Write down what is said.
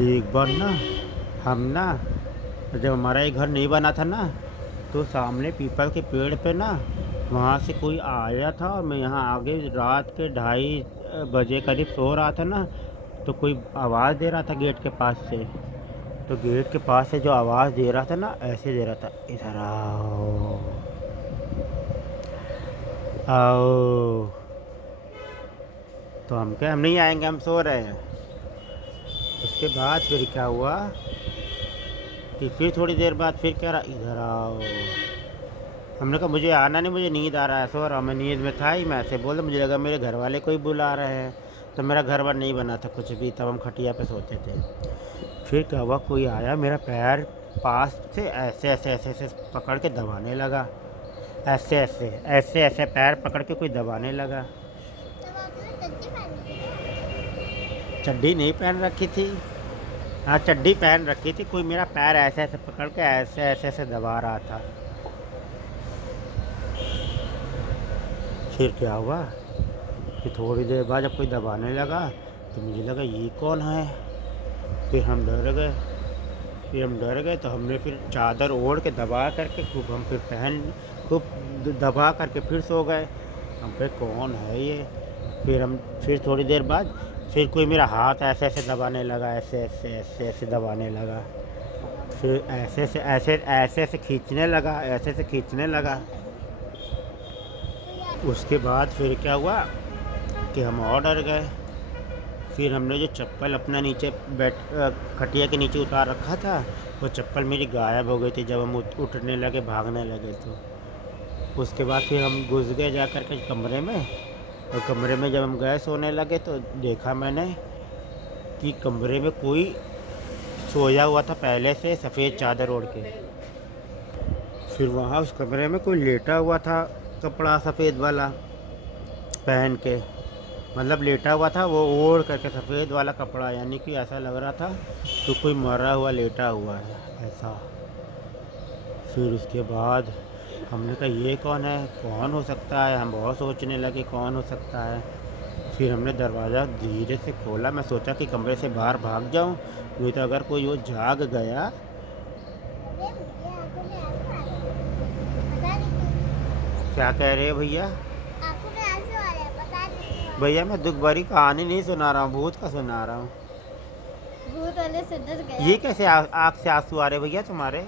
एक बार ना हम ना जब हमारा ये घर नहीं बना था ना, तो सामने पीपल के पेड़ पे ना वहाँ से कोई आया था और मैं यहाँ आगे रात के 2:30 बजे करीब सो रहा था ना, तो कोई आवाज़ दे रहा था गेट के पास से। तो गेट के पास से जो आवाज़ दे रहा था ना, ऐसे दे रहा था, इधर आओ, आओ। तो हम नहीं आएंगे, हम सो रहे हैं। उसके बाद फिर क्या हुआ कि फिर थोड़ी देर बाद फिर कह रहा, इधर आओ। हमने कहा मुझे आना नहीं, मुझे नींद आ रहा है, सो रहा हूँ। मैं नींद में था ही, मैं ऐसे बोला, मुझे लगा मेरे घर वाले कोई बुला रहे हैं। तो मेरा घर वर नहीं बना था कुछ भी, तब हम खटिया पे सोते थे। फिर क्या हुआ, कोई आया मेरा पैर पास से ऐसे ऐसे ऐसे ऐसे पकड़ के दबाने लगा। ऐसे ऐसे ऐसे ऐसे पैर पकड़ के कोई दबाने लगा। तब आपने चड्डी पहनी थी? चड्डी नहीं पहन रखी थी। हाँ, चड्डी पहन रखी थी। कोई मेरा पैर ऐसे ऐसे पकड़ के ऐसे ऐसे ऐसे दबा रहा था। फिर क्या हुआ कि थोड़ी देर बाद जब कोई दबाने लगा, तो मुझे लगा ये कौन है। फिर हम डर गए। तो हमने फिर चादर ओढ़ के दबा करके खूब हम फिर खूब दबा करके फिर सो गए। हम पे कौन है ये। फिर थोड़ी देर बाद फिर कोई मेरा हाथ ऐसे ऐसे दबाने लगा, ऐसे ऐसे ऐसे ऐसे दबाने लगा। फिर ऐसे ऐसे ऐसे ऐसे ऐसे खींचने लगा, ऐसे ऐसे खींचने लगा। उसके बाद फिर क्या हुआ कि हम और डर गए। फिर हमने जो चप्पल अपना नीचे खटिया के नीचे उतार रखा था, वो चप्पल मेरी गायब हो गई थी जब हम उठने लगे, भागने लगे। तो उसके बाद फिर हम घुस गए जा कर के कमरे में। और कमरे में जब हम गए सोने लगे, तो देखा मैंने कि कमरे में कोई सोया हुआ था पहले से, सफ़ेद चादर ओढ़ के। फिर वहाँ उस कमरे में कोई लेटा हुआ था, कपड़ा सफ़ेद वाला पहन के। मतलब लेटा हुआ था वो ओढ़ करके सफ़ेद वाला कपड़ा, यानी कि ऐसा लग रहा था कि कोई मरा हुआ लेटा हुआ है, ऐसा। फिर उसके बाद हमने कहा ये कौन है, कौन हो सकता है। हम बहुत सोचने लगे कौन हो सकता है। फिर हमने दरवाज़ा धीरे से खोला। मैं सोचा कि कमरे से बाहर भाग जाऊं, नहीं तो अगर कोई वो जाग गया। अरे भैया, आंखों में आंसू आ रहे हैं, बता रही थी। क्या कह रहे हैं भैया। आंखों में आंसू आ रहे हैं, बता रही थी। भैया मैं दुख भरी कहानी नहीं सुना रहा हूँ, भूत का सुना रहा हूँ। भूत वाले से डर गया ये क्या? कैसे आँख से आंसू आ रहे भैया तुम्हारे।